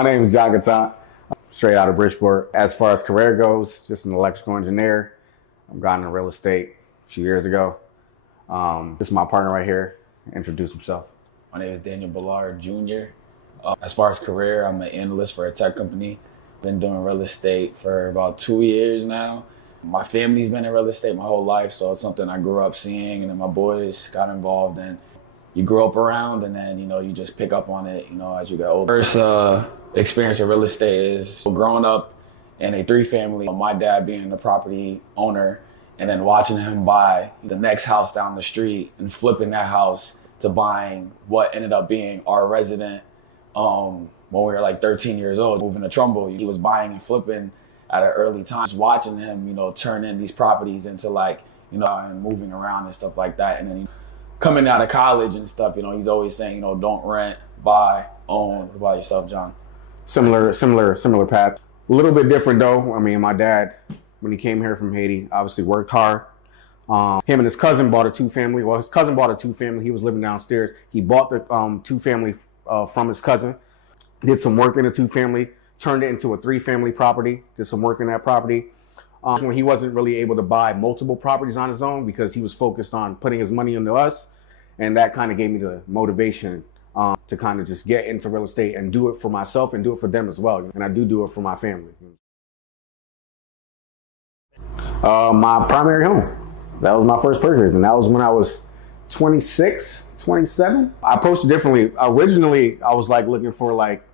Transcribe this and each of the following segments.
My name is John Gaton, straight out of Bridgeport. As far as career goes, just an electrical engineer. I've gotten into real estate a few years ago. This is my partner right here. Introduce himself. My name is Daniel Ballard Jr. As far as career, I'm an analyst for a tech company. Been doing real estate for about 2 years now. My family's been in real estate my whole life, so it's something I grew up seeing, and then my boys got involved in. You grow up around, and then you just pick up on it as you get older. First experience with real estate is growing up in a 3-family. My dad being the property owner, and then watching him buy the next house down the street and flipping that house to buying what ended up being our resident when we were like 13 years old, moving to Trumbull. He was buying and flipping at an early time. Just watching him, turn in these properties into and moving around and stuff like that. And then coming out of college and stuff, he's always saying, don't rent, buy, own. What about yourself, John? Similar path. A little bit different though. I mean, my dad, when he came here from Haiti, obviously worked hard. Him and his cousin bought a 2-family. Well, his cousin bought a 2-family. He was living downstairs. He bought the 2-family from his cousin, did some work in a 2-family, turned it into a 3-family property, did some work in that property. When he wasn't really able to buy multiple properties on his own because he was focused on putting his money into us. And that kind of gave me the motivation to kind of just get into real estate and do it for myself and do it for them as well. And I do it for my family. My primary home. That was my first purchase, and that was when I was 26, 27. I approached it differently. Originally, I was looking for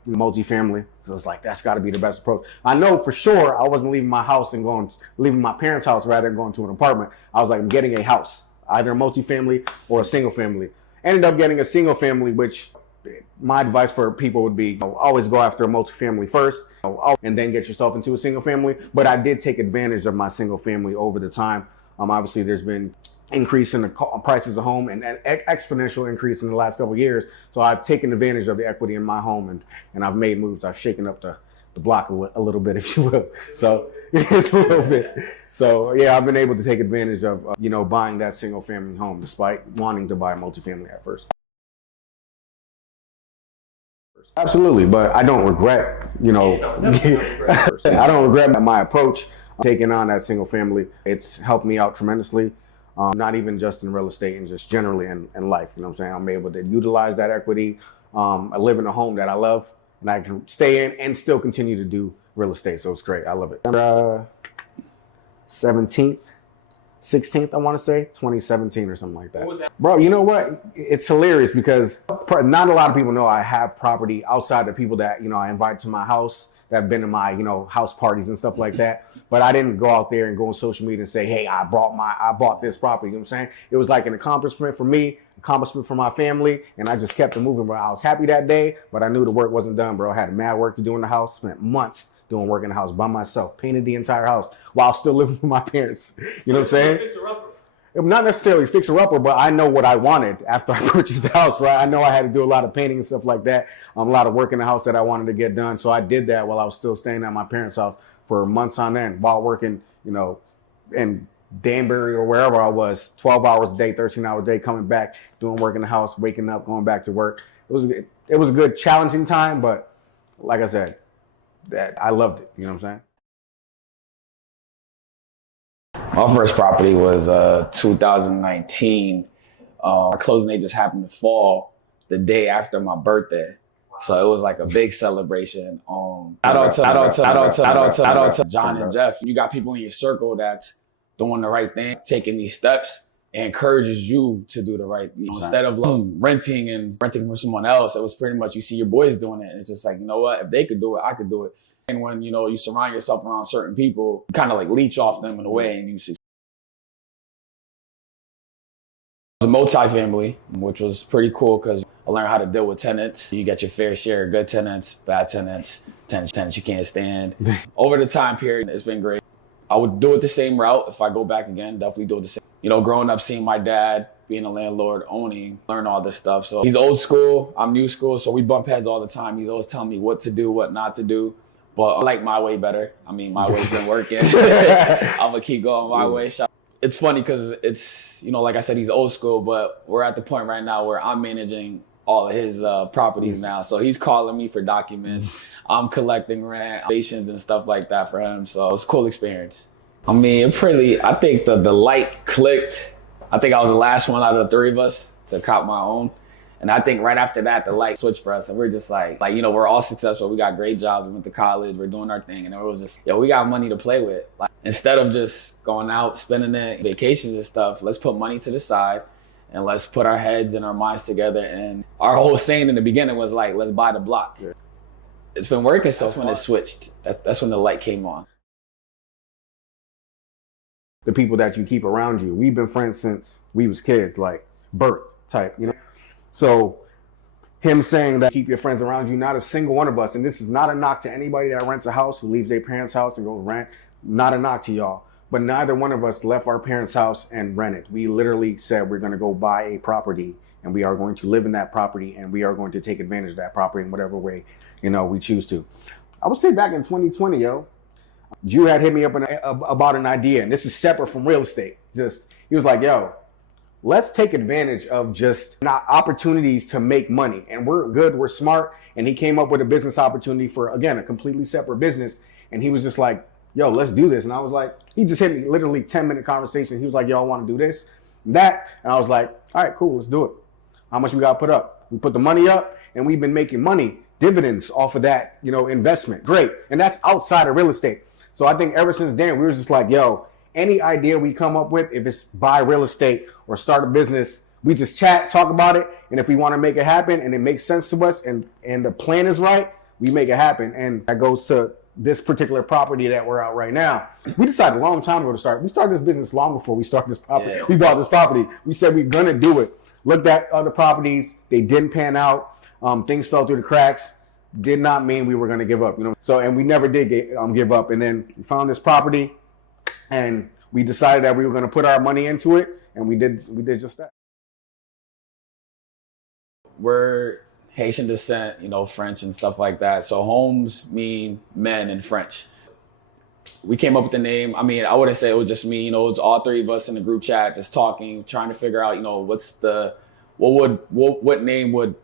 multifamily. So I was like, that's got to be the best approach. I know for sure I wasn't leaving my house and leaving my parents' house rather than going to an apartment. I was like, I'm getting a house, either a multifamily or a single family. Ended up getting a single family, which my advice for people would be always go after a multifamily first and then get yourself into a single family. But I did take advantage of my single family over the time. Obviously, there's been increase in the prices of home and an exponential increase in the last couple of years. So I've taken advantage of the equity in my home and I've made moves. I've shaken up the block a little bit, if you will. So it's a little bit. So yeah, I've been able to take advantage of, buying that single family home despite wanting to buy a multifamily at first. Absolutely, but I don't regret, I don't regret my approach taking on that single family. It's helped me out tremendously. Not even just in real estate and just generally in life, you know what I'm saying? I'm able to utilize that equity. I live in a home that I love and I can stay in and still continue to do real estate. So it's great. I love it. 17th, 16th, I want to say, 2017 or something like that. What was that? Bro, you know what? It's hilarious because not a lot of people know I have property outside the people that, I invite to my house that have been to my, house parties and stuff like that. But I didn't go out there and go on social media and say, hey, I bought this property. You know what I'm saying? It was like an accomplishment for me, accomplishment for my family. And I just kept it moving, bro. I was happy that day, but I knew the work wasn't done, bro. I had mad work to do in the house, spent months doing work in the house by myself, painted the entire house while still living with my parents. You know what I'm saying? Not necessarily fixer-upper, but I know what I wanted after I purchased the house, right? I know I had to do a lot of painting and stuff like that, a lot of work in the house that I wanted to get done. So I did that while I was still staying at my parents' house for months on end while working, in Danbury or wherever I was, 12 hours a day, 13 hours a day, coming back, doing work in the house, waking up, going back to work. It was a good, challenging time, but like I said, that I loved it. You know what I'm saying? My first property was 2019. Our closing date just happened to fall the day after my birthday. So it was like a big celebration. Shout out to John and Jeff. You got people in your circle that's doing the right thing, taking these steps, and encourages you to do the right thing. Instead of renting from someone else, it was pretty much you see your boys doing it. And it's just like, you know what? If they could do it, I could do it. And when, you surround yourself around certain people, you kind of leech off them in a way, and you see. It was a multifamily, which was pretty cool because I learned how to deal with tenants. You get your fair share of good tenants, bad tenants, tenants you can't stand. Over the time period, it's been great. I would do it the same route if I go back again, definitely do it the same. Growing up, seeing my dad being a landlord, owning, learn all this stuff. So he's old school, I'm new school, so we bump heads all the time. He's always telling me what to do, what not to do. But I like my way better. I mean, my way's been working. I'm gonna keep going my way. It's funny because it's, like I said, he's old school, but we're at the point right now where I'm managing all of his properties now. So he's calling me for documents. I'm collecting rent, stations and stuff like that for him. So it's a cool experience. I mean, I think the light clicked. I think I was the last one out of the three of us to cop my own. And I think right after that, the light switched for us. And we're just like, we're all successful. We got great jobs. We went to college. We're doing our thing. And it was just, we got money to play with. Like, instead of just going out, spending it, vacations and stuff, let's put money to the side and let's put our heads and our minds together. And our whole saying in the beginning was like, let's buy the block. It's been working. So that's when it switched. That's when the light came on. The people that you keep around you. We've been friends since we was kids, like birth type, So him saying that keep your friends around you, not a single one of us, and this is not a knock to anybody that rents a house, who leaves their parents' house and goes rent, not a knock to y'all, but neither one of us left our parents' house and rented. We literally said we're going to go buy a property and we are going to live in that property and we are going to take advantage of that property in whatever way, we choose to. I would say back in 2020, Jew had hit me up about an idea, and this is separate from real estate. He was like, let's take advantage of just not opportunities to make money. And we're good, we're smart. And he came up with a business opportunity for, again, a completely separate business. And he was just like, let's do this. And I was like, he just hit me, literally 10-minute conversation. He was like, I want to do this, that. And I was like, all right, cool, let's do it. How much we got to put up? We put the money up, and we've been making money, dividends off of that, investment. Great. And that's outside of real estate. So I think ever since then, we were just like, any idea we come up with, if it's buy real estate or start a business, we just chat, talk about it. And if we want to make it happen and it makes sense to us and the plan is right, we make it happen. And that goes to this particular property that we're out right now. We decided a long time ago to start. We started this business long before we started this property. Yeah. We bought this property. We said we're going to do it. Looked at other properties. They didn't pan out. Things fell through the cracks. Did not mean we were going to give up, So, and we never did give up. And then we found this property and we decided that we were going to put our money into it. And we did just that. We're Haitian descent, French and stuff like that. So homes mean men in French. We came up with the name. I mean, I wouldn't say it was just me, it's all three of us in the group chat, just talking, trying to figure out, what name would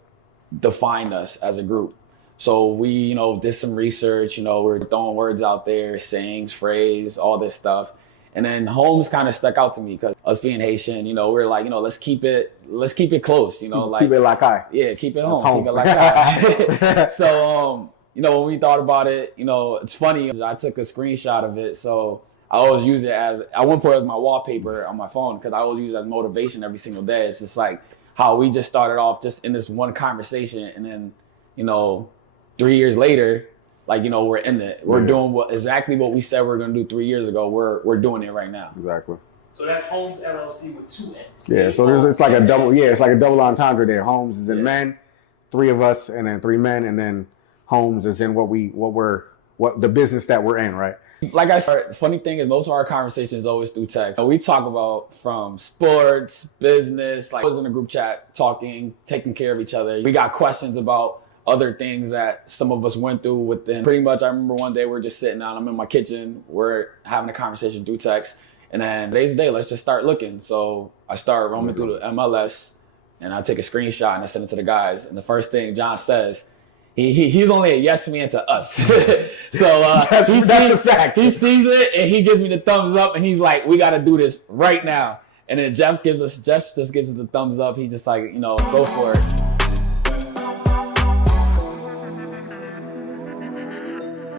define us as a group. So we, did some research, we're throwing words out there, sayings, phrase, all this stuff. And then homes kind of stuck out to me because us being Haitian, we're like, let's keep it close, keep it like I. Yeah, keep it home. Keep it like I. So, when we thought about it, it's funny. I took a screenshot of it. So I always use it I wouldn't put it as my wallpaper on my phone because I always use it as motivation every single day. It's just like how we just started off just in this one conversation. And then, 3 years later, we're in it. We're doing exactly what we said we were going to do 3 years ago. We're doing it right now. Exactly. So that's Hommes LLC with 2 M's. Yeah. So it's like a double. Yeah, it's like a double entendre there. Homes is in men, 3 of us, and then 3 men, and then homes is in what the business that we're in, right? Like I said, funny thing is most of our conversations always through text. We talk about from sports, business. Like I was in a group chat talking, taking care of each other. We got questions about other things that some of us went through within. Pretty much, I remember one day we're just sitting down. I'm in my kitchen. We're having a conversation through text. And then today's the day, let's just start looking. So I start roaming through the MLS and I take a screenshot and I send it to the guys. And the first thing John says, he's only a yes man to us. So that's the fact. He sees it and he gives me the thumbs up and he's like, we got to do this right now. And then Jeff just gives us the thumbs up. He's just like, go for it.